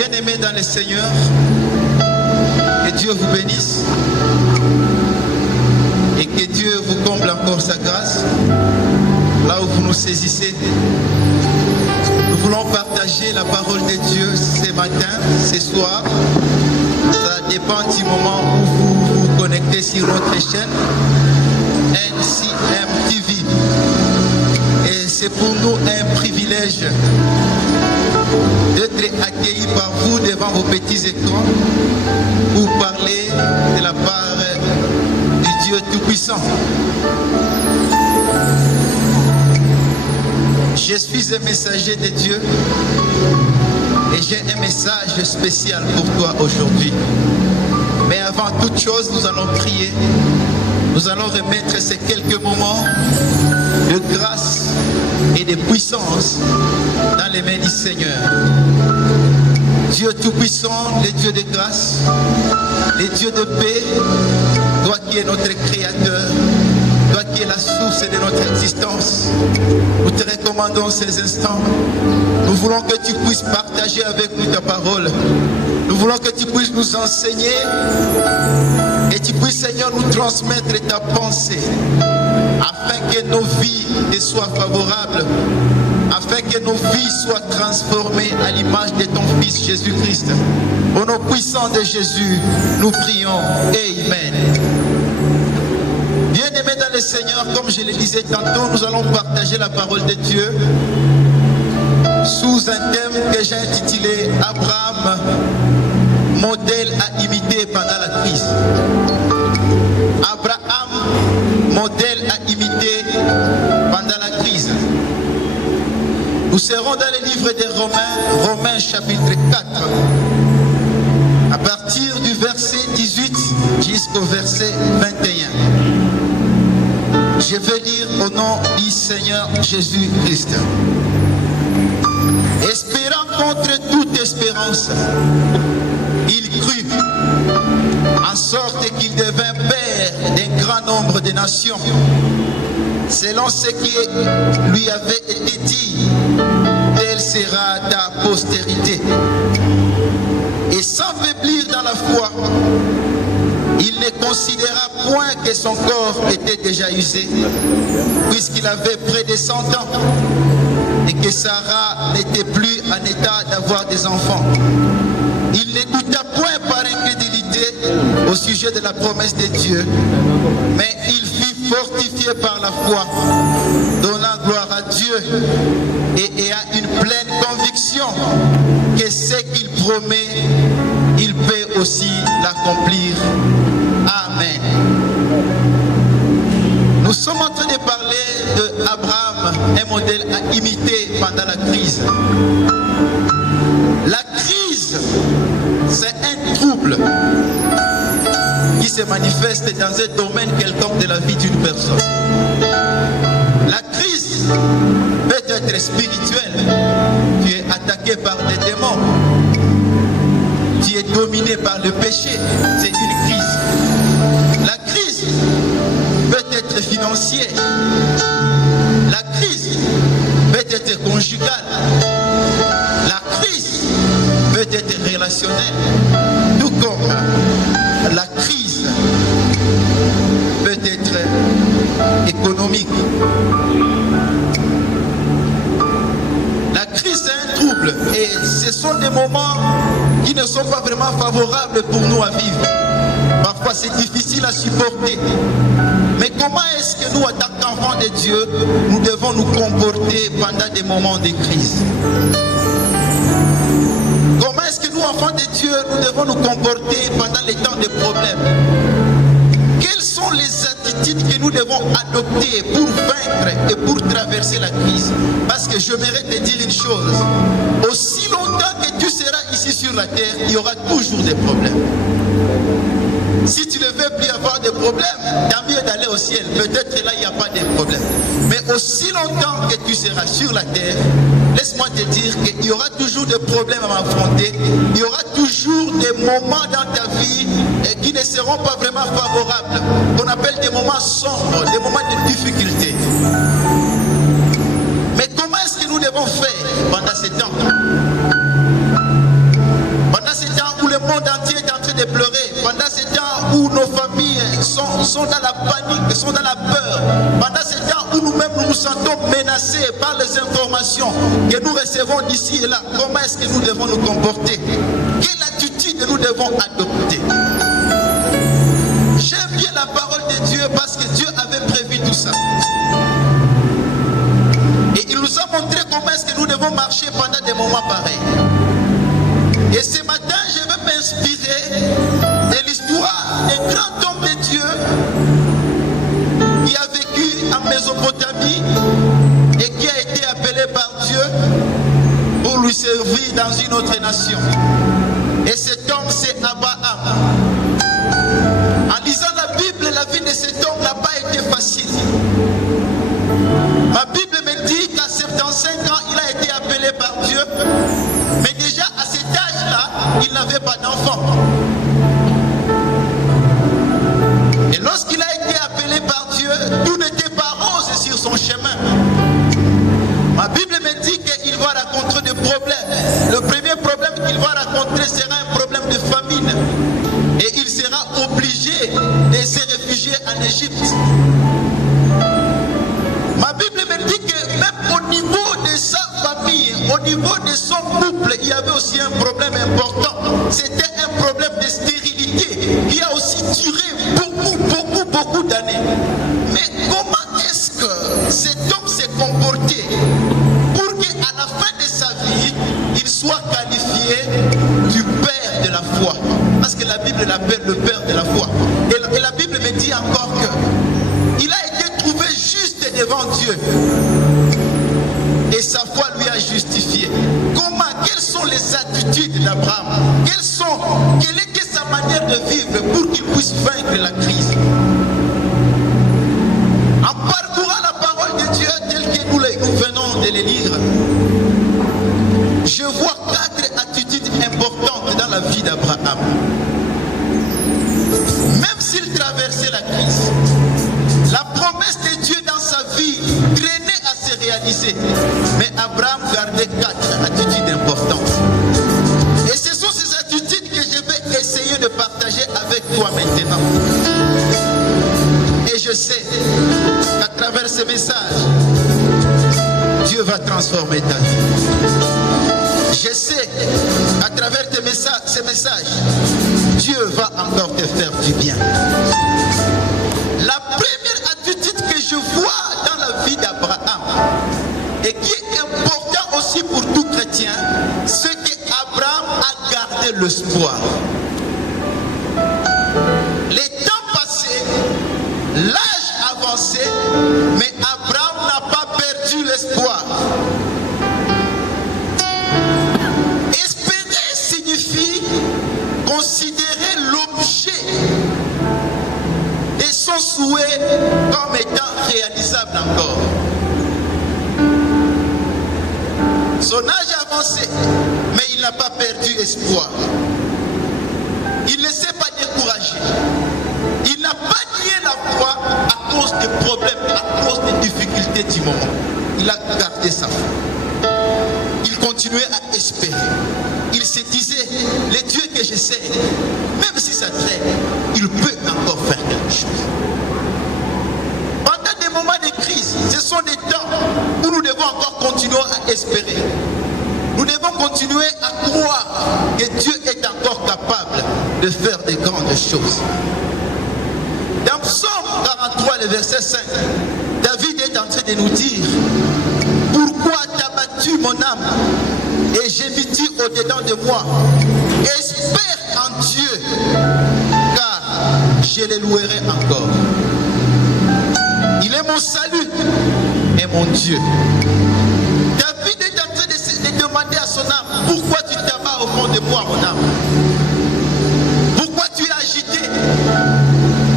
Bien-aimés dans le Seigneur, que Dieu vous bénisse et que Dieu vous comble encore sa grâce là où vous nous saisissez. Nous voulons partager la parole de Dieu ce matin, ce soir. Ça dépend du moment où vous vous connectez sur notre chaîne NCM TV. Et c'est pour nous un privilège d'être accueillis par vous devant vos petits écrans pour parler de la part du Dieu Tout-Puissant. Je suis un messager de Dieu et j'ai un message spécial pour toi aujourd'hui. Mais avant toute chose, nous allons prier. Nous allons remettre ces quelques moments de grâce et de puissance dans les mains du Seigneur. Dieu Tout-Puissant, le Dieu de grâce, le Dieu de paix, toi qui es notre Créateur, toi qui es la source de notre existence, nous te recommandons ces instants. Nous voulons que tu puisses partager avec nous ta parole. Nous voulons que tu puisses nous enseigner et tu puisses, Seigneur, nous transmettre ta pensée afin que nos vies te soient favorables, afin que nos vies soient transformées à l'image de ton Fils Jésus-Christ. Au nom puissant de Jésus, nous prions. Amen. Bien-aimés dans le Seigneur, comme je le disais tantôt, nous allons partager la parole de Dieu sous un thème que j'ai intitulé « Abraham, modèle à imiter pendant la crise ». Abraham, modèle à imiter pendant la crise. Nous serons dans le livre des Romains, Romains chapitre 4, à partir du verset 18 jusqu'au verset 21. Je vais lire au nom du Seigneur Jésus-Christ. Espérant contre toute espérance, il crut, en sorte qu'il devint père d'un grand nombre de nations, selon ce qui lui avait été dit, telle sera ta postérité. Et sans faiblir dans la foi, il ne considéra point que son corps était déjà usé, puisqu'il avait près de 100 ans, et que Sarah n'était plus en état d'avoir des enfants. Il ne douta point par incrédulité au sujet de la promesse de Dieu, mais il fut fortifié par la foi, donnant gloire à Dieu et ayant une pleine conviction que ce qu'il promet, il peut aussi l'accomplir. Amen. Nous sommes en train de parler d'Abraham, un modèle à imiter pendant la crise. La crise, c'est un trouble qui se manifeste dans un domaine quelconque de la vie d'une personne. La crise peut être spirituelle. Tu es attaqué par des démons. Tu es dominé par le péché. C'est une crise. La crise peut être financière. La crise peut être conjugale. La crise peut être relationnelle. Tout comme la crise peut être économique. La crise est un trouble et ce sont des moments qui ne sont pas vraiment favorables pour nous à vivre. Parfois c'est difficile à supporter. Mais comment est-ce que nous, en tant qu'enfants de Dieu, nous devons nous comporter pendant des moments de crise? Comment est-ce que nous, enfants de Dieu, nous devons nous comporter pendant les temps de problèmes? Quelles sont les attitudes que nous devons adopter pour vaincre et pour traverser la crise? Parce que je mérite de dire une chose. Aussi longtemps que tu seras ici sur la terre, il y aura toujours des problèmes. Si tu ne veux plus avoir de problèmes, tant mieux d'aller au ciel. Peut-être là, il n'y a pas de problème. Mais aussi longtemps que tu seras sur la terre, laisse-moi te dire qu'il y aura toujours des problèmes à m'affronter. Il y aura toujours des moments dans ta vie qui ne seront pas vraiment favorables. Qu'on appelle des moments sombres, des moments de difficulté. Mais comment est-ce que nous devons faire pendant ces temps? de pleurer. Pendant ces temps où nos familles sont dans la panique, sont dans la peur. Pendant ces temps où nous-mêmes nous sentons menacés par les informations que nous recevons d'ici et là. Comment est-ce que nous devons nous comporter? Quelle attitude nous devons adopter? J'aime bien la parole de Dieu parce que Dieu avait prévu tout ça. Et il nous a montré comment est-ce que nous devons marcher pendant des moments pareils. Et ce matin, je vais m'inspirer de l'histoire d'un grand homme de Dieu qui a vécu en Mésopotamie et qui a été appelé par Dieu pour lui servir dans une autre nation. Et cet homme, c'est Abraham. En lisant la Bible, la vie de cet homme n'a pas été facile. Ma Bible me dit qu'à 75 ans, il a été appelé par Dieu. Mais déjà à cet âge-là, il n'avait pas d'enfant. Et lorsqu'il a été appelé par Dieu, tout n'était pas rose sur son chemin. Ma Bible me dit qu'il va rencontrer des problèmes. Le premier problème qu'il va rencontrer sera un problème de famine. Et il sera obligé de se réfugier en Égypte. Ma Bible me dit que même au niveau de sa famille, au niveau de son couple, il y avait aussi un problème important. C'était un problème de stérilité qui a aussi duré beaucoup d'années. Mais comment est-ce que cet homme s'est comporté pour qu'à la fin de sa vie, il soit qualifié du père de la foi? Parce que la Bible l'appelle le père de la foi. Et la Bible me dit encore que il a été trouvé juste devant Dieu. Et sa foi lui a justifié. Comment? Quelles sont les attitudes d'Abraham? Quelle était sa manière de vivre pour qu'il puisse vaincre la crise? En parcourant la parole de Dieu telle que nous venons de les lire, je vois 4 attitudes importantes dans la vie d'Abraham. Même s'il traversait la crise, la promesse de Dieu dans sa vie traînait à se réaliser. Mais Abraham gardait 4 attitudes importantes. Et ce sont ces attitudes que je vais essayer de partager avec toi maintenant. Et je sais qu'à travers ce message, Dieu va transformer ta vie. Je sais qu'à travers ces messages, Dieu va encore te faire du bien. La première attitude que je vois dans la vie d'Abraham et qui est important aussi pour tout chrétien, c'est qu'Abraham a gardé l'espoir. Les temps passés, l'âge avancé, mais Abraham n'a pas perdu l'espoir. Espérer signifie considérer l'objet de son souhait comme étant réalisable encore. Son âge avancé, mais il n'a pas perdu espoir. Il ne s'est pas découragé. Il n'a pas nié la foi à cause des problèmes, à cause des difficultés du moment. Il a gardé sa foi. Il continuait à espérer. Il se disait, le Dieu que je sais, même si ça traîne, il peut encore faire quelque chose. Pendant des moments de crise, ce sont des temps où nous devons encore continuer à espérer. Nous devons continuer à croire que Dieu est encore capable de faire de grandes choses. Dans Psaume 43, le verset 5, David est en train de nous dire: pourquoi t'as battu mon âme et gémis-tu au-dedans de moi? Espère en Dieu, car je le louerai encore. Il est mon salut et mon Dieu. David est en train de demander à son âme: pourquoi tu t'abats au fond de moi, mon âme? Pourquoi tu es agité?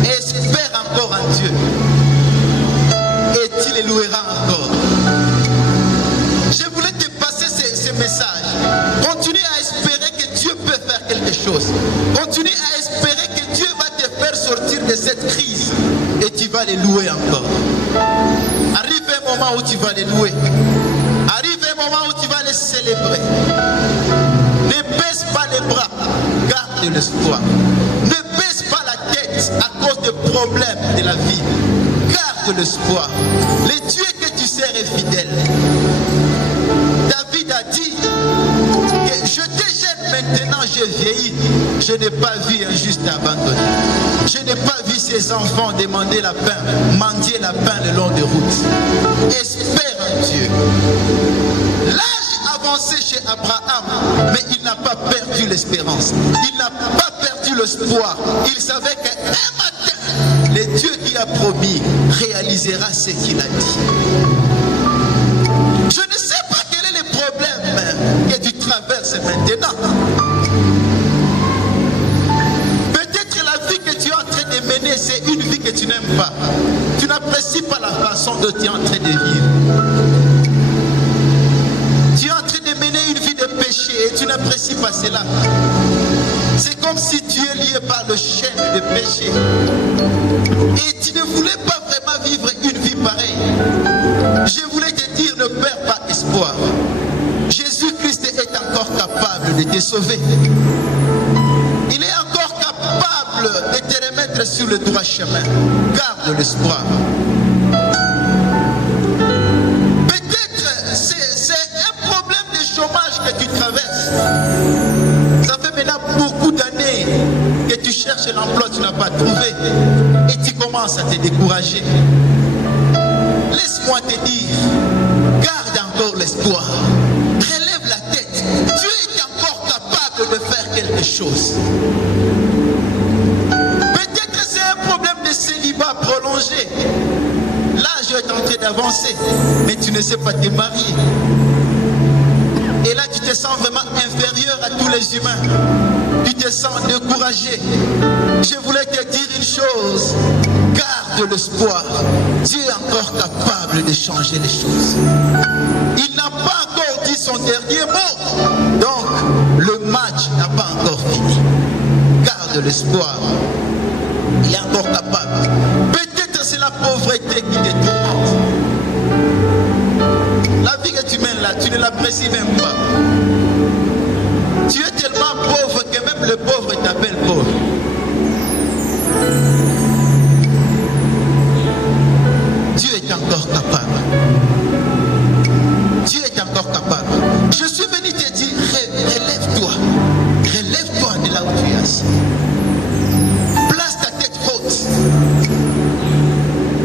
Espère encore en Dieu et tu le loueras encore. Je voulais te passer ce message. Continue à espérer que Dieu peut faire quelque chose. Continue à espérer que Dieu va te faire sortir de cette crise et tu vas le louer encore. Arrive un moment où tu vas le louer. Arrive un moment où tu vas le célébrer. Ne baisse pas les bras, car garde l'espoir. Ne baisse pas la tête à cause des problèmes de la vie. Garde l'espoir. Le Dieu que tu sers est fidèle. David a dit que je te jette maintenant, j'ai vieilli. Je n'ai pas vu un juste abandonné. Je n'ai pas vu ses enfants demander la pain, mendier la pain le long des routes. Espère en Dieu. L'âge avancé chez Abraham, mais il n'a pas perdu l'espérance. Il n'a pas perdu l'espoir. Il savait qu'un matin, le Dieu qui a promis réalisera ce qu'il a dit. Je ne sais pas quel est le problème que tu traverses maintenant. Peut-être la vie que tu es en train de mener, c'est une vie que tu n'aimes pas. Tu n'apprécies pas la façon dont tu es en train de vivre. Tu es en train de mener une vie de péché et tu n'apprécies pas cela. C'est comme si tu es lié par le chaîne de péché. Et tu ne voulais pas vraiment vivre une vie pareille. Je voulais te dire, ne perds pas espoir. Jésus-Christ est encore capable de te sauver. Il est encore capable de te remettre sur le droit chemin. Garde l'espoir. Peut-être c'est un problème de chômage que tu traverses. Ça fait maintenant beaucoup d'années que tu cherches l'emploi, tu n'as pas trouvé. Et tu commences à te décourager. Laisse-moi te dire, garde encore l'espoir. Relève la tête. Tu es encore capable de faire quelque chose. Peut-être c'est un problème de célibat prolongé. L'âge est en train d'avancer, mais tu ne sais pas te marier. Et là, tu te sens vraiment inférieur à tous les humains. Tu te sens découragé. Je voulais te dire une chose. Garde l'espoir. Dieu est encore capable de changer les choses. Il n'a pas encore dit son dernier mot. Donc, le match n'a pas encore fini. Garde l'espoir. Il est encore capable. Peut-être c'est la pauvreté qui te tourmente. La vie que tu mènes là, tu ne l'apprécies même pas. Tu es tellement pauvre que même le pauvre t'appelle pauvre. Dieu est encore capable. Dieu est encore capable. Je suis venu te dire, relève-toi. Relève-toi de là où tu es assis. Place ta tête haute.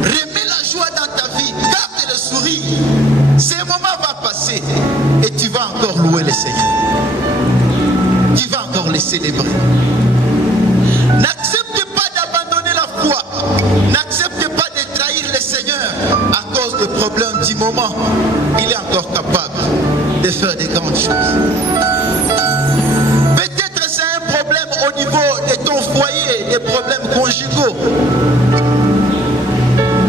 Remets la joie dans ta vie. Garde le sourire. Ce moment va passer et tu vas encore louer le Seigneur. Tu vas encore les célébrer. N'accepte pas d'abandonner la foi. N'accepte pas de trahir le Seigneur à cause des problèmes du moment. Il est encore capable de faire des grandes choses. Peut-être c'est un problème au niveau de ton foyer, des problèmes conjugaux.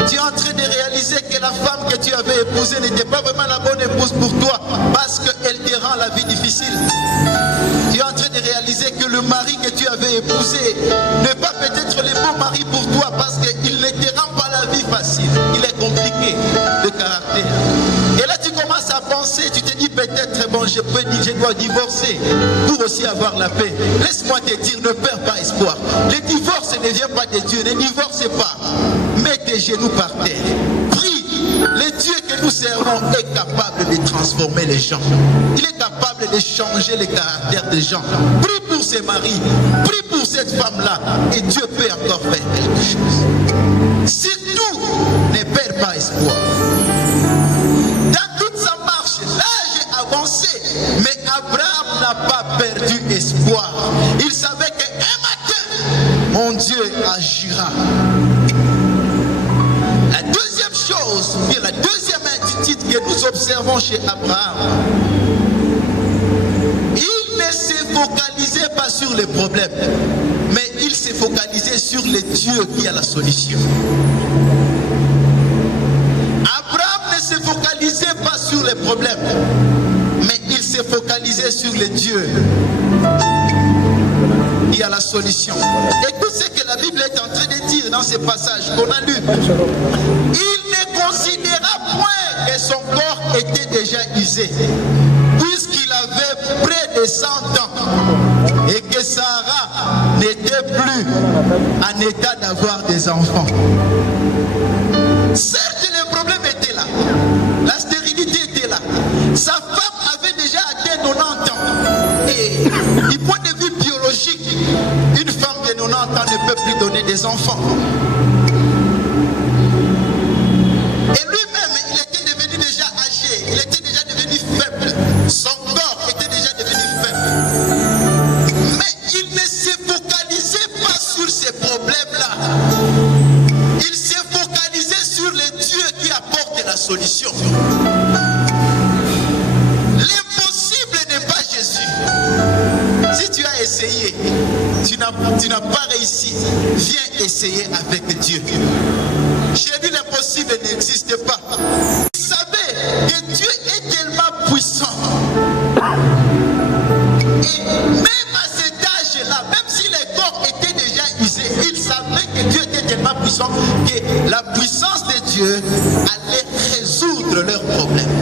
Tu es en train de réaliser que la femme que tu avais épousée n'était pas vraiment la bonne épouse pour toi parce qu'elle te rend la vie difficile. Tu es en train de réaliser que le mari que tu avais épousé n'est pas peut-être le bon mari pour toi parce qu'il ne te rend pas la vie facile. Il est compliqué de caractère. Et là tu commences à penser, tu te dis peut-être bon je dois divorcer pour aussi avoir la paix. Laisse-moi te dire, ne perds pas espoir. Le divorce ne vient pas de Dieu, ne divorce pas. Mets tes genoux par terre. Prie. Le Dieu que nous servons est capable de transformer les gens. Il est capable de changer le caractère des gens. Prie pour ses maris. Prie pour cette femme-là. Et Dieu peut encore faire quelque chose. Surtout, ne perds pas espoir. Dans toute sa marche, l'âge est avancé. Mais Abraham n'a pas perdu espoir. Il savait qu'un matin, mon Dieu agira. La deuxième chose, bien la deuxième attitude que nous observons chez Abraham, il ne s'est focalisé pas sur les problèmes, mais il s'est focalisé sur le Dieu qui a la solution. Abraham ne s'est focalisé pas sur les problèmes, mais il s'est focalisé sur le Dieu qui a la solution. Écoute ce que la Bible est en train de dire dans ces passages qu'on a lus. Il ne considéra point que son corps était déjà usé, ou puisqu'il avait près de 100 ans et que Sarah n'était plus en état d'avoir des enfants. Certes, le problème était là. La stérilité était là. Sa femme avait déjà atteint 90 ans. Et du point de vue biologique, une femme de 90 ans ne peut plus donner des enfants. Et lui-même, il était devenu déjà âgé. Il était déjà devenu faible. Son corps était déjà devenu faible. Mais il ne se focalisait pas sur ces problèmes-là. Il s'est focalisé sur le Dieu qui apporte la solution. L'impossible n'est pas Jésus. Si tu as essayé, tu n'as pas réussi, viens essayer avec Dieu. Chez lui, l'impossible n'existe pas. Il savait que Dieu est tellement puissant. Et même à cet âge-là, même si les corps étaient déjà usés, il savait que Dieu était tellement puissant que la puissance de Dieu allait résoudre leurs problèmes.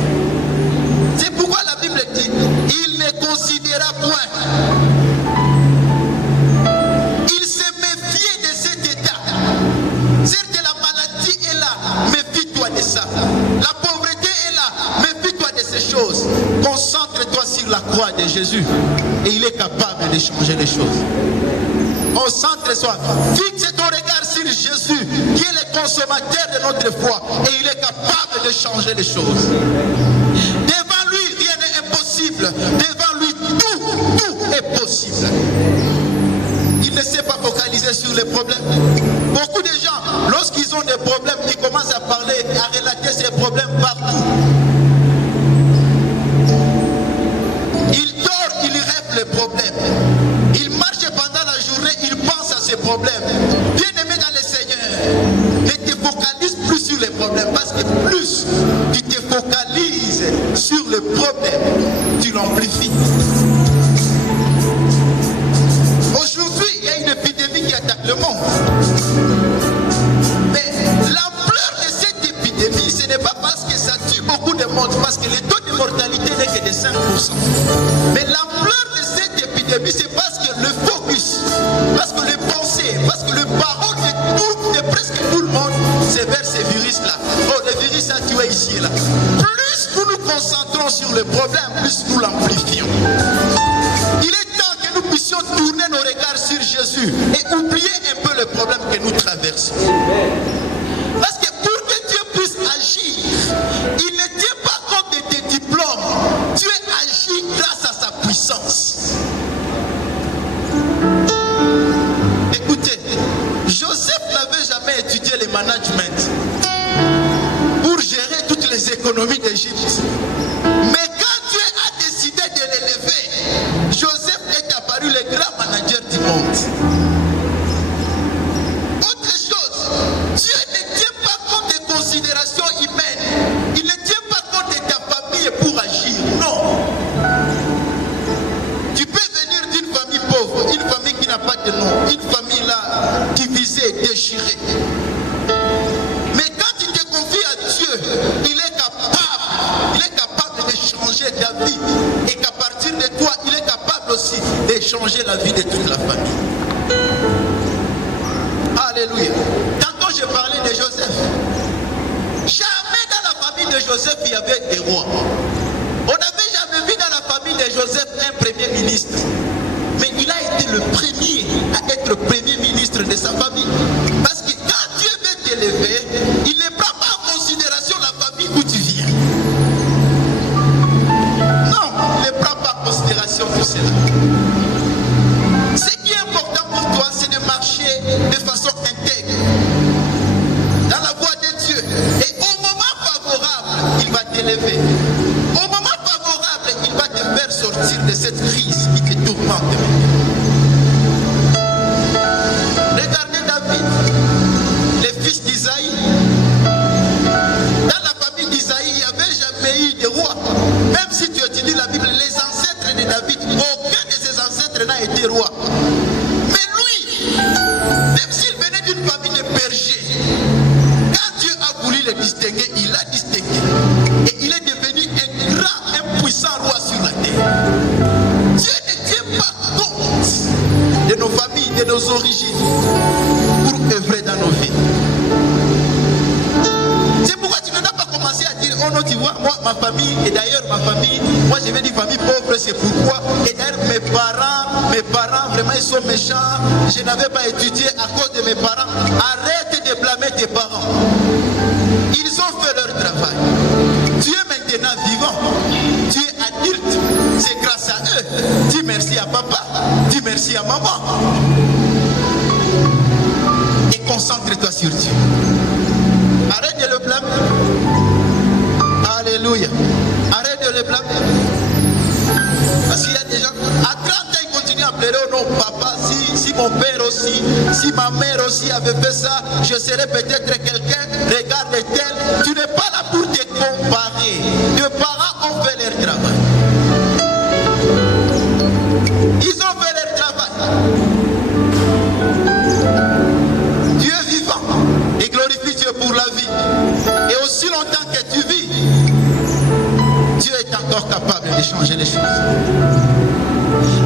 C'est pourquoi la Bible dit, il ne considéra point. Il se méfiait de cet état. Certes, la maladie est là, méfie-toi de ça. La pauvreté est là, méfie-toi de ces choses. Concentre-toi sur la croix de Jésus et il est capable de changer les choses. Concentre-toi, fixe ton regard sur Jésus qui est le consommateur de notre foi et il est capable de changer les choses. Devant lui, rien n'est impossible. Devant lui, tout est possible. Il ne s'est pas focalisé sur les problèmes. Beaucoup de gens, lorsqu'ils ont des problèmes, ils commencent à parler, à relater ces problèmes partout. Ils dorment, ils rêvent les problèmes. Ils marchent pendant la journée, ils pensent à ces problèmes. Bien-aimé dans le Seigneur, ne te focalise plus sur les problèmes, parce que plus tu te focalises sur le problème, tu l'amplifies. Aujourd'hui, il y a une épidémie qui attaque le monde. Mais l'ampleur de cette épidémie, ce n'est pas parce que ça tue beaucoup de monde, parce que le taux de mortalité n'est que de 5%. Mais l'ampleur de cette épidémie, c'est parce que le focus, parce que les pensées, parce que le parole de presque tout le monde, c'est vers ces virus-là. Oh, le virus a tué ici et là. Plus nous nous concentrons sur le problème, plus nous l'amplifions. Il est temps que nous puissions tourner nos regards sur Jésus et oublier un peu le problème que nous traversons. Parce que pour que Dieu puisse agir, il ne tient pas compte de tes diplômes. Dieu agit grâce à sa puissance. Écoutez, Joseph n'avait jamais étudié le management pour gérer toutes les économies d'Égypte. Mais quand Dieu a décidé de l'élever, Joseph est apparu le grand manager du monde. Autre chose, Dieu ne tient pas compte des considérations humaines. Il ne tient pas compte de ta famille pour agir. Non. Tu peux venir d'une famille pauvre, une famille qui n'a pas de nom, une famille là divisée, déchirée. Mais quand tu te confies à Dieu, il est capable de changer ta vie. Et qu'à partir de toi, il est capable aussi de changer la vie de toute la famille. Alléluia. Tantôt je parlais de Joseph. Jamais dans la famille de Joseph, il y avait des rois. On n'avait jamais vu dans la famille de Joseph un premier ministre. Mais il a été le premier à être premier ministre de sa famille. Parce que quand Dieu veut t'élever, il ne prend pas en considération la famille où tu viens. Non, il ne prend pas en considération tout cela. Ce qui est important pour toi, c'est de marcher de façon intègre dans la voie de Dieu. Et au moment favorable, il va t'élever. Au moment favorable, il va te faire sortir de cette crise qui te tourmente. Regardez David, le fils d'Isaïe. Dans la famille d'Isaïe, il n'y avait jamais eu de roi. Même si tu étudies la Bible, les ancêtres de David, aucun de ses ancêtres n'a été roi. Mais lui, même s'il venait d'une famille de bergers, quand Dieu a voulu le distinguer, il l'a distingué. Et il est devenu un grand, un puissant roi sur la terre. Moi je viens d'une famille pauvre, c'est pourquoi. Et d'ailleurs mes parents vraiment ils sont méchants. Je n'avais pas étudié à cause de mes parents. Arrête de blâmer tes parents. Ils ont fait leur travail. Tu es maintenant vivant. Tu es adulte. C'est grâce à eux. Dis merci à papa. Dis merci à maman. Et concentre-toi sur Dieu. Arrête de le blâmer. Alléluia. Arrête de le blâmer. Parce qu'il y a des gens, à 30 ans, ils continuent à pleurer au nom de papa. Si mon père aussi, si ma mère aussi avait fait ça, je serais peut-être quelqu'un. Regarde tel. Tu n'es pas là pour te comparer. Tes parents ont fait leur travail. Ils ont fait leur travail. Dieu est vivant et glorifie Dieu pour la vie. Et aussi longtemps que tu vis, Dieu est encore capable de changer les choses.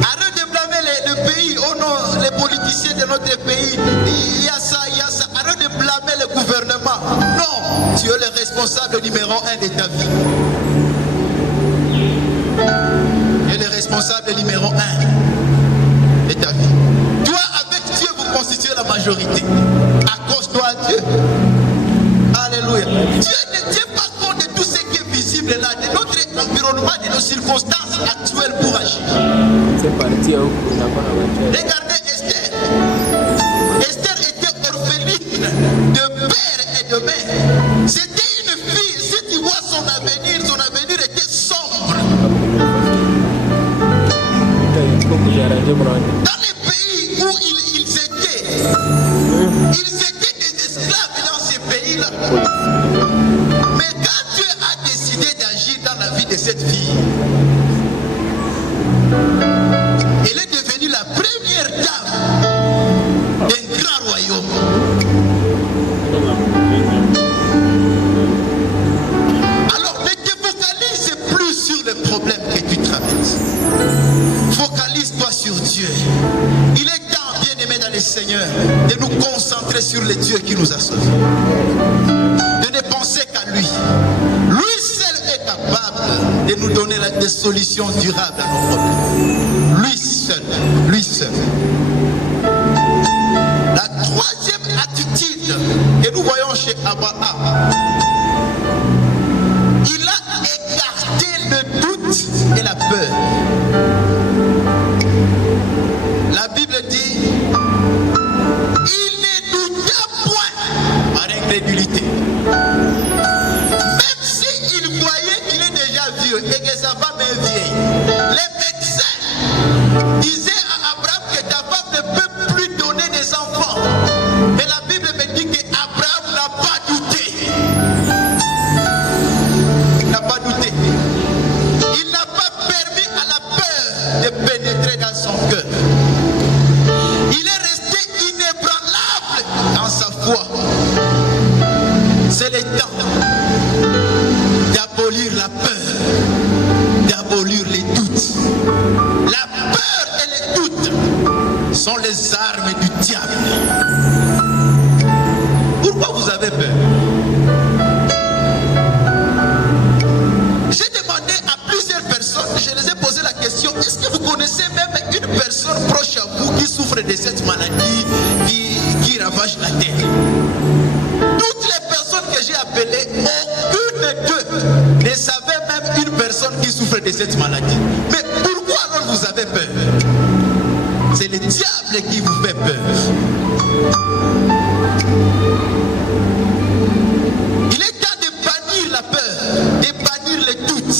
Arrête de blâmer le pays. Oh non, les politiciens de notre pays, il y a ça, il y a ça. Arrête de blâmer le gouvernement. Non, tu es le responsable numéro 1 de ta vie. Tu es le responsable numéro 1 de ta vie. Toi, avec Dieu, vous constituez la majorité. Accroche-toi à Dieu. Alléluia. Dieu ne tient pas compte de tout ce qui est visible là, de notre environnement, de nos circonstances actuelles pour agir. C'est parti. Regardez Esther. Esther était orpheline de père et de mère. C'était une fille. Si tu vois son avenir était sombre. Dans les pays où ils étaient des esclaves dans ces pays-là. Mais quand Dieu a décidé d'agir dans la vie de cette fille, elle est devenue la première dame d'un grand royaume. Alors ne te focalise plus sur les problèmes que tu traverses. Focalise-toi sur Dieu. Il est temps, bien-aimé dans le Seigneur, de nous concentrer sur le Dieu qui nous a sauvés. De ne penser qu'à lui. Lui seul est capable de nous donner des solutions durables à nos problèmes. Lui seul. Lui seul. La troisième attitude que nous voyons chez Abraham, il a écarté le doute et la peur. La Bible dit, il ne douta point par incrédulité. Même s'il voyait qu'il est déjà vieux et que sa femme est vieille, les médecins disaient à Abraham que ta femme ne peut plus donner des enfants. Mais la Bible me dit qu'Abraham n'a pas douté. Il n'a pas douté. Il n'a pas permis à la peur de pénétrer dans son cœur. Il est resté inébranlable dans sa foi. C'est le temps d'abolir la peur, d'abolir les doutes. La peur et les doutes sont les armes du diable. Pourquoi vous avez peur? J'ai demandé à plusieurs personnes, je les ai posé la question, est-ce que vous connaissez même une personne proche à vous qui souffre de cette maladie qui ravage la terre? Toutes les personnes que j'ai appelées, aucune d'eux ne savait même une personne qui souffre de cette maladie. Mais pourquoi alors vous avez peur? C'est le diable qui vous fait peur. Il est temps de bannir la peur, de bannir les doutes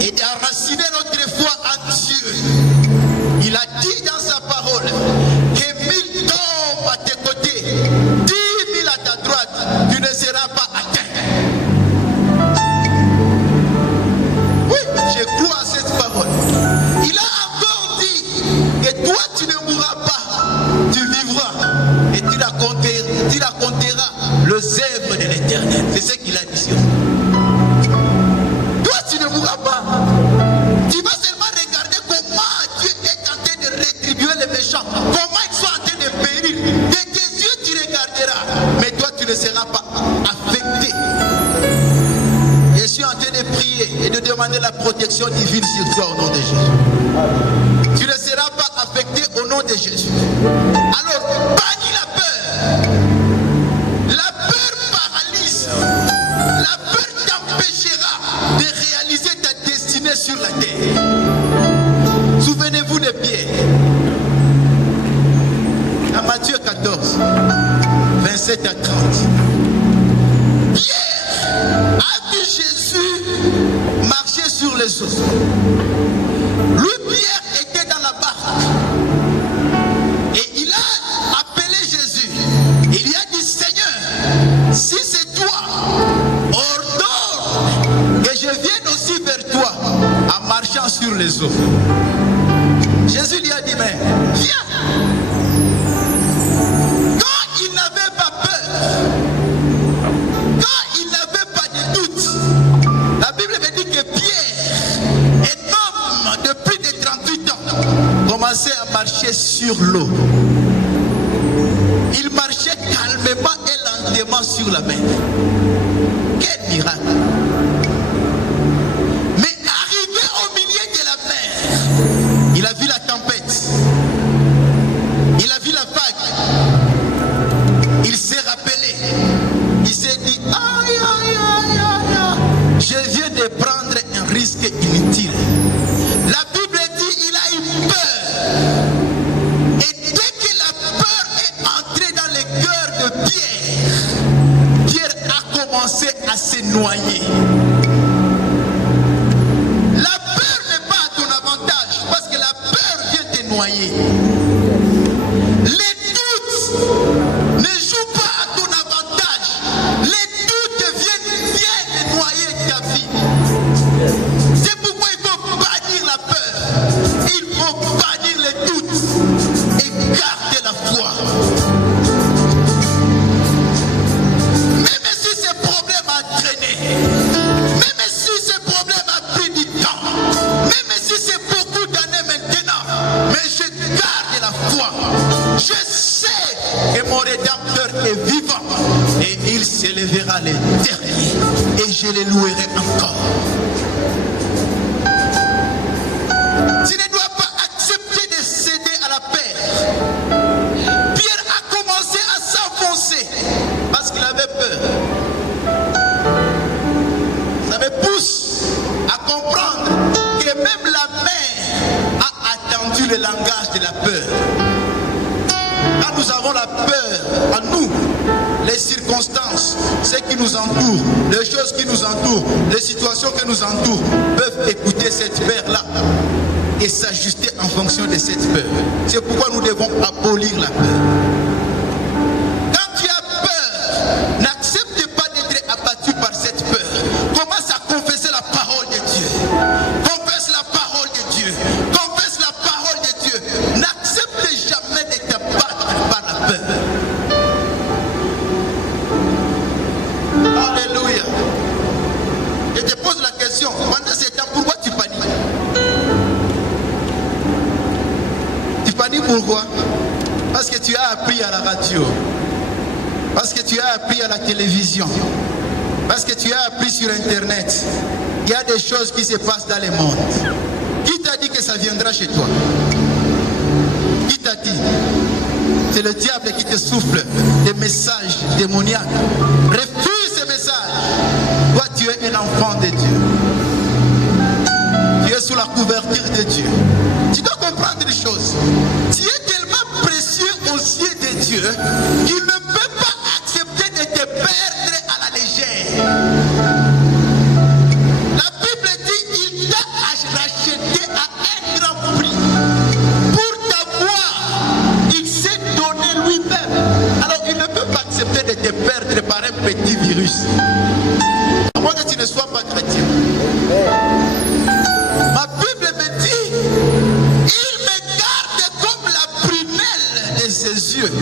et d'enraciner notre foi en Dieu. Il a dit dans sa parole que 1000 tombent à tes côtés, 10 000 à ta droite, tu ne seras pas atteint. Oui, je crois à cette parole. Il a encore dit que toi tu ne mourras pas, tu vivras et tu raconteras les œuvres de l'Éternel. C'est ce qu'il a dit sur toi. Toi tu ne mourras pas. Tu vas seulement regarder comment Dieu est en train de rétribuer les méchants, comment ils sont en train de périr. De tes yeux tu regarderas, mais toi tu ne seras pas affecté. Je suis en train de prier et de demander la protection protection divine sur toi au nom de Jésus. Tu ne seras pas affecté au nom de Jésus. Alors, bannis la peur. La peur paralyse. La peur t'empêchera de réaliser ta destinée sur la terre. Souvenez-vous de Pierre. Dans Matthieu 14, 27 à 30. Pierre a vu Jésus marcher sur les eaux. Lui, Pierre, était dans la barque. Et il a appelé Jésus. Il lui a dit, Seigneur, si c'est toi, ordonne que je vienne aussi vers toi en marchant sur les eaux. Jésus lui a dit, mais viens. Quand il n'avait pas peur, quand il n'avait pas de doute, la Bible me dit que Pierre, un homme de plus de 38 ans, commençait à marcher sur l'eau. Il marchait calmement et lentement sur la mer. Quel miracle! Mais arrivé au milieu de la mer, il a vu la tempête. Il a vu la vague. Il s'est rappelé. Il s'est dit, aïe, aïe, aïe, aïe, aïe. Je viens de prendre un risque inutile. La Bible dit, il a eu peur. Et dès que la peur est entrée dans le cœur de Pierre, Pierre a commencé à se noyer. La peur n'est pas à ton avantage, parce que la peur vient te noyer. Les doutes ne jouent pas à ton avantage. Les doutes viennent te noyer ta vie. C'est pourquoi il faut bannir la peur. Il faut bannir les doutes et garder la foi. Même si ce problème a traîné, même si ce problème a pris du temps, même si c'est beaucoup d'années maintenant, mais je garde la foi. Je sais que mon Rédempteur est vivant et il s'élèvera les derniers et je les louerai encore. Tu ne dois pas accepter de céder à la peur. Pierre a commencé à s'enfoncer parce qu'il avait peur. Ça me pousse à comprendre que même la mer a attendu le langage de la peur. Quand nous avons la peur en nous, les circonstances, ce qui nous entoure, les choses qui nous entourent, les situations qui nous entourent, peuvent écouter cette peur-là et s'ajuster en fonction de cette peur. C'est pourquoi nous devons abolir la peur. Quand tu as peur, n'accepte pas d'être abattu par cette peur. Commence à confesser la parole de Dieu. Confesse la parole de Dieu. Confesse la parole de Dieu. N'accepte jamais de t'abattre par la peur. Alléluia. Je te pose la question, pendant ce temps, pourquoi tu paniques? Tu paniques pourquoi? Parce que tu as appris à la radio. Parce que tu as appris à la télévision. Parce que tu as appris sur Internet. Il y a des choses qui se passent dans le monde. Qui t'a dit que ça viendra chez toi? Qui t'a dit? C'est le diable qui te souffle des messages démoniaques. Refuse ces messages. Toi, tu es un enfant de Dieu. Tu es sous la couverture de Dieu. Tu dois comprendre une chose. Tu es tellement précieux aux yeux de Dieu qu'il ne peut pas accepter de te perdre à la légère. La Bible dit il t'a racheté à un grand prix. Pour t'avoir, il s'est donné lui-même. Alors il ne peut pas accepter de te perdre par un petit virus. À moins que tu ne sois pas chrétien. Ma Bible me dit, il me garde comme la prunelle de ses yeux.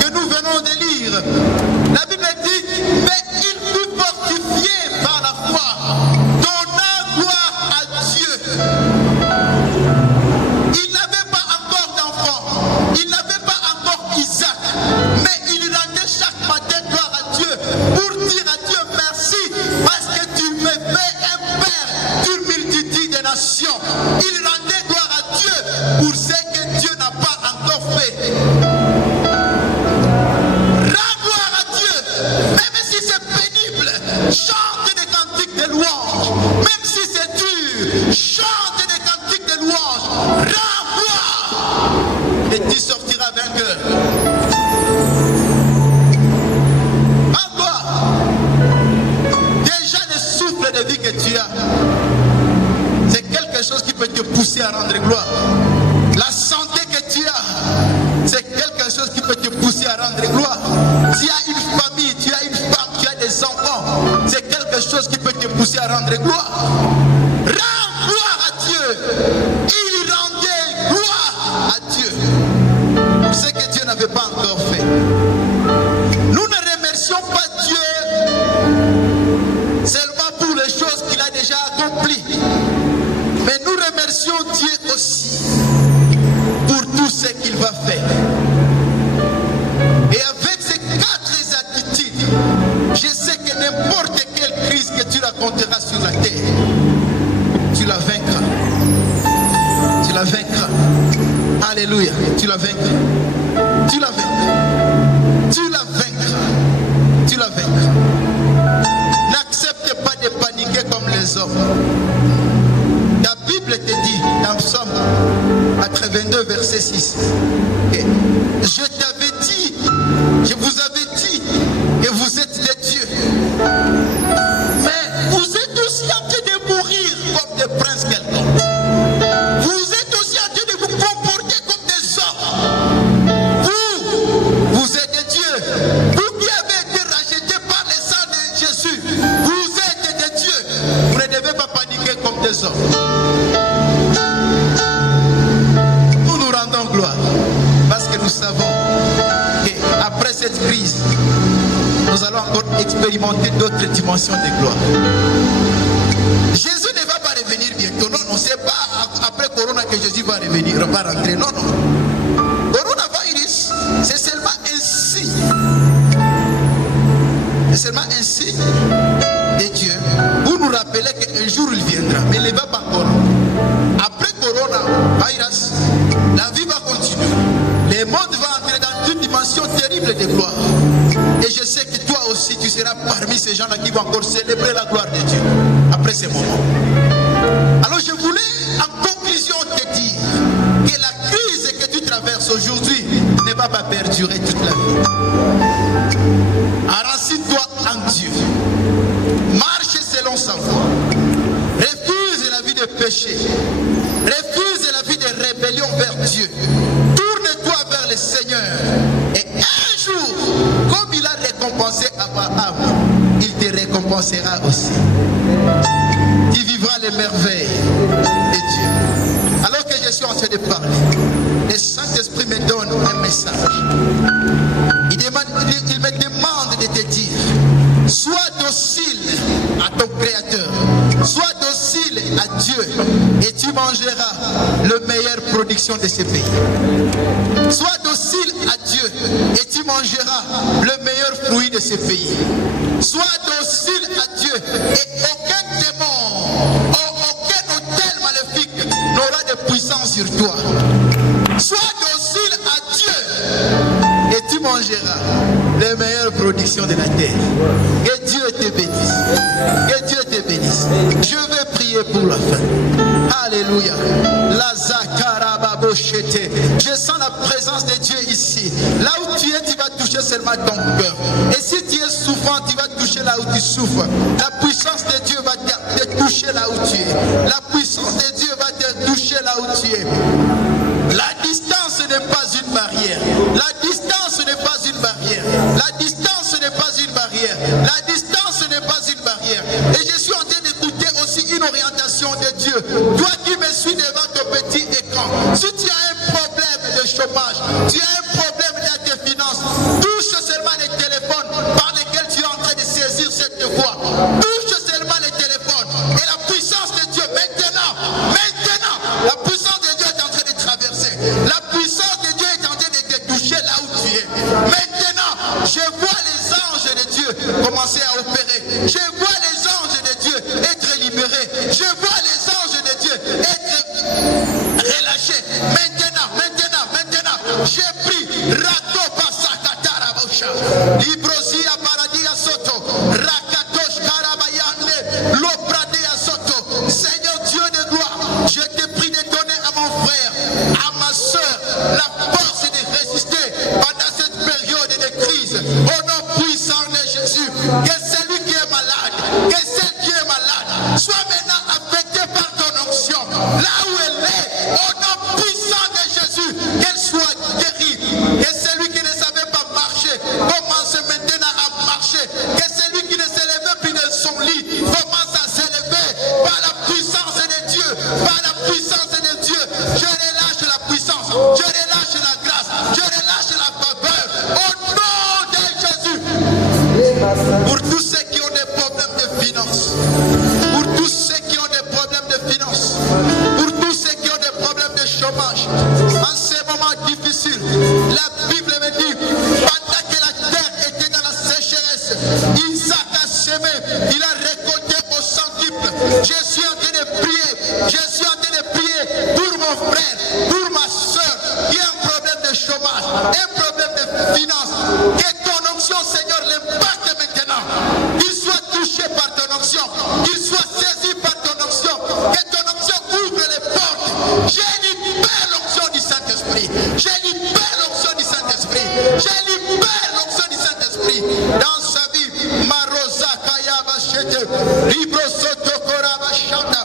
que nous venons de lire, la Bible dit, mais il fut fortifié par la foi, donnant gloire à Dieu. Il n'avait pas encore d'enfant, il n'avait pas encore Isaac, mais il rendait chaque matin gloire à Dieu pour dire à Dieu merci parce que tu me fais un père d'une multitude de nations. Il rendait gloire à Dieu pour ce que Dieu n'a pas encore fait. Rends gloire à Dieu, même si c'est pénible, chante des cantiques de louange, même si c'est dur, chante des cantiques de louange, rends gloire et tu sortiras vainqueur. Rends gloire. Déjà le souffle de vie que tu as, c'est quelque chose qui peut te pousser à rendre gloire. La santé que tu as, c'est quelque chose qui peut te pousser à rendre gloire. Tu as une famille, tu as une femme, tu as des enfants, c'est quelque chose qui peut te pousser à rendre gloire. Rends gloire à Dieu. Il rendait gloire à Dieu pour ce que Dieu n'avait pas encore fait. Nous ne remercions pas Dieu seulement pour les choses qu'il a déjà accomplies, mais nous remercions Dieu aussi pour tout ce qu'il va faire. Et avec ces 4 attitudes, je sais que n'importe quelle crise que tu raconteras sur la terre, tu la vaincras. Tu la vaincras. Alléluia. Tu la vaincras. Tu la vaincras. Tu la vaincras. Tu la vaincras. N'accepte pas de paniquer comme les hommes. La Bible te dit dans Psaume 82 verset 6, je t'avais dit, je vous avais dit que vous êtes des dieux, mais vous êtes aussi en train de mourir comme des princes quelconques. Vous êtes aussi en train de vous comporter comme des hommes. Vous êtes des dieux. Vous qui avez été rachetés par le sang de Jésus, vous êtes des dieux. Vous ne devez pas paniquer comme des hommes. Nous nous rendons gloire parce que nous savons qu'après cette crise, nous allons encore expérimenter d'autres dimensions de gloire. Jésus ne va pas revenir bientôt. Non, non, c'est pas après Corona que Jésus va revenir, va rentrer. Non, non. Coronavirus, c'est seulement un signe. C'est seulement un signe de Dieu pour nous rappeler qu'un jour il viendra. Mais il ne va pas encore. Après Coronavirus, la vie va continuer. Le monde va entrer dans une dimension terrible de gloire. Et je sais que toi aussi, tu seras parmi ces gens-là qui vont encore célébrer la gloire de Dieu après ces moments. Alors je voulais en conclusion te dire que la crise que tu traverses aujourd'hui ne va pas perdurer toute la vie. Enracine-toi en Dieu. Marche selon sa voie. Refuse la vie de péché. Refuse la vie de rébellion vers Dieu. Tourne-toi vers le Seigneur. Et un jour, comme il a récompensé Abraham, il te récompensera aussi. Tu vivras les merveilles de Dieu. Alors que je suis en train de parler, le Saint-Esprit me donne un message. Il me demande de te dire, sois docile à ton Créateur, sois docile à Dieu et tu mangeras la meilleure production de ce pays. Sois docile à Dieu et tu mangeras le meilleur fruit de ce pays. Sois docile à Dieu et aucun démon, aucun hôtel maléfique n'aura de puissance sur toi. Sois docile à Dieu et tu mangeras les meilleures productions de la terre. Que Dieu te bénisse. Que Dieu te bénisse. Je vais prier pour la fin. Alléluia. Je sens la présence de Dieu ici. Là où tu es, tu vas toucher seulement ton cœur. Et si tu es souffrant, tu vas toucher là où tu souffres. La puissance de Dieu va te toucher là où tu es. La puissance de Dieu va te toucher là où tu es. La distance n'est pas une barrière. La distance n'est pas une barrière. La distance n'est pas une barrière. La distance n'est pas une barrière. Et je suis en train d'écouter aussi une orientation de Dieu. Toi qui me suis devant ton petit écran, si tu as un problème de chômage, tu as un problème dans tes finances, Karabayosha, Librosia Paradia Soto, Rakatosh Karabayande, Lopradea Soto. Seigneur Dieu de gloire, je te prie de donner à mon frère, à ma soeur, la force de résister pendant cette période de crise. Au nom puissant de Jésus, que celui qui est malade, que celle qui est malade, soit maintenant affecté par ton onction. Là où elle est, au nom puissant de Jésus, qu'elle soit guérie. Que celui qui ne savait pas marcher commence maintenant à marcher. Que celui qui ne s'élevait plus de son lit commence à s'élever par la puissance de Dieu. Par la puissance de Dieu, je relâche la puissance, je relâche la grâce, je relâche la faveur. Au nom de Jésus. Pour tous ceux qui ont des problèmes de finances, pour tous ceux qui ont des problèmes de finances, pour tous ceux qui ont des problèmes de chômage, en ces moments difficiles, la Bible me dit, pendant que la terre était dans la sécheresse, Isaac a semé, il a récolté au centuple. Je suis en train de prier, je suis en train de prier pour mon frère, pour ma soeur, qui a un problème de chômage, un problème de finances. Que ton onction, Seigneur, l'impacte maintenant. Qu'il soit touché par ton onction, qu'il soit saisi par ton onction, que ton onction ouvre les portes. Je libère l'onction du Saint-Esprit. Je libère l'onction du Saint-Esprit. Je libère l'onction du Saint-Esprit. Dans sa vie, Marosa Kayaba Shete, Libro Soto Koraba Shanda.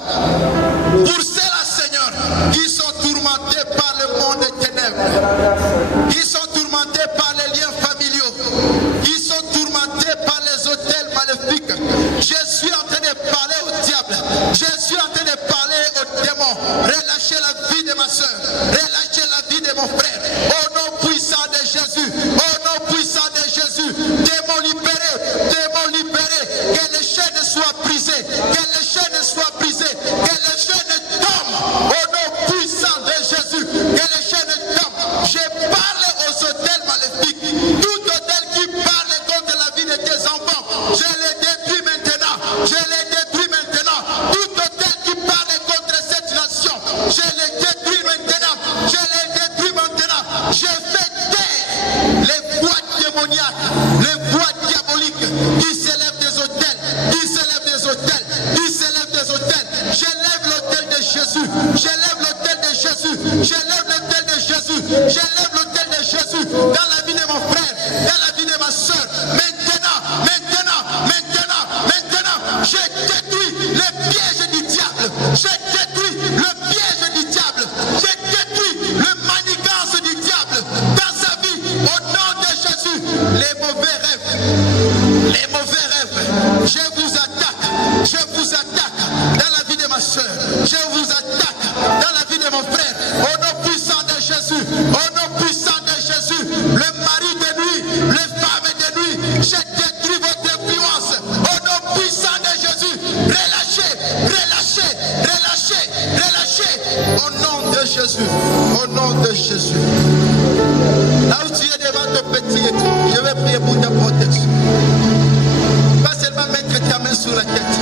Pour ceux-là, Seigneur, qui sont tourmentés par le monde des ténèbres, qui sont tourmentés par les liens familiaux, qui sont tourmentés par les hôtels maléfiques, je suis en train de parler au diable, je suis en train de parler aux démons. Relâchez la vie de ma soeur, relâchez la vie de mon frère, au nom puissant de Jésus, au nom puissant de Jésus. Démons libérés, que les chaînes soient brisées, que les chaînes soient brisées, que les chaînes tombent, au nom puissant de Jésus, que les chaînes tombent. Je parle aux hôtels maléfiques, tout hôtel qui parle contre la vie de tes enfants, je les détruis maintenant, je les détruis maintenant. Tout hôtel qui parle contre cette nation, je les détruis maintenant, je les détruis maintenant. Je fais taire les voix démoniaques, les voix diaboliques qui s'élèvent des hôtels, qui s'élèvent des hôtels, qui s'élèvent des hôtels. J'élève l'hôtel de Jésus, j'élève l'hôtel de Jésus, j'élève l'hôtel de Jésus, j'élève l'hôtel de Jésus dans la vie de mon frère, dans la vie de ma soeur. Maintenant, je détruis les pièges du diable, je détruis le piège du diable, je détruis le manigance du diable dans sa vie, au nom de Jésus. Les mauvais rêves, je vous attaque dans la vie de ma soeur, je vous attaque dans la vie de mon frère, au nom puissant de Jésus, au nom puissant de Jésus. Le mari de nuit, les femmes de nuit, je détruis votre influence, au nom puissant de Jésus. Relâchez, au nom de Jésus, au nom de Jésus. Là où tu es devant ton petit écran, je vais prier pour ta protection. Pas seulement mettre ta main sur la tête,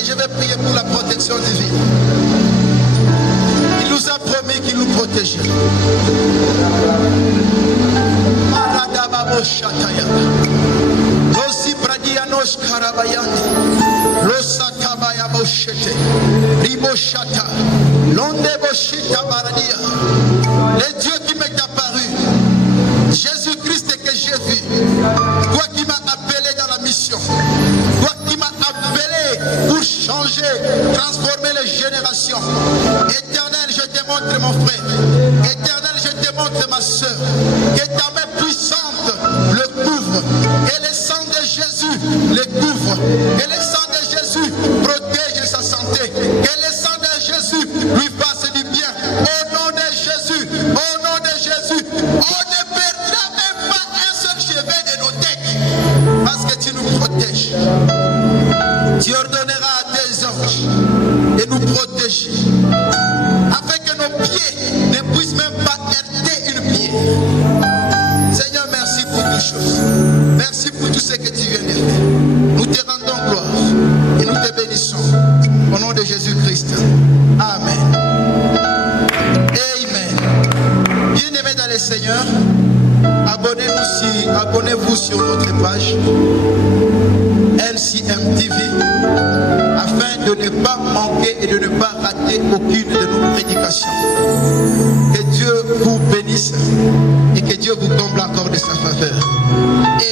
et je vais prier pour la protection divine. Il nous a promis qu'il nous protégeait. Le Dieu qui m'est apparu, Jésus-Christ que j'ai vu, toi qui m'as appelé dans la mission, toi qui m'as appelé pour changer, transformer les générations. Éternel, je te montre mon frère, éternel, je te montre ma soeur, que ta main puissante le couvre, et le sang de Jésus le couvre, et le sang de Jésus protège sa santé, que le sang de Jésus lui fasse du bien, au nom de Jésus, au nom de Jésus. On ne perdra même pas un seul cheveu de nos têtes, parce que tu nous protèges. Tu ordonneras à tes anges de nous protéger, afin que nos pieds ne puissent même pas heurter une pierre. Seigneur, merci pour toutes choses. Merci pour tout ce que tu viens de faire. Nous te rendons gloire et nous te bénissons. Au nom de Jésus-Christ. Amen. Amen. Bien-aimés dans le Seigneur, abonnez-nous si abonnez-vous sur notre page LCM TV afin de ne pas manquer et de ne pas rater aucune de nos prédications. Que Dieu vous bénisse et que Dieu vous comble encore de sa faveur.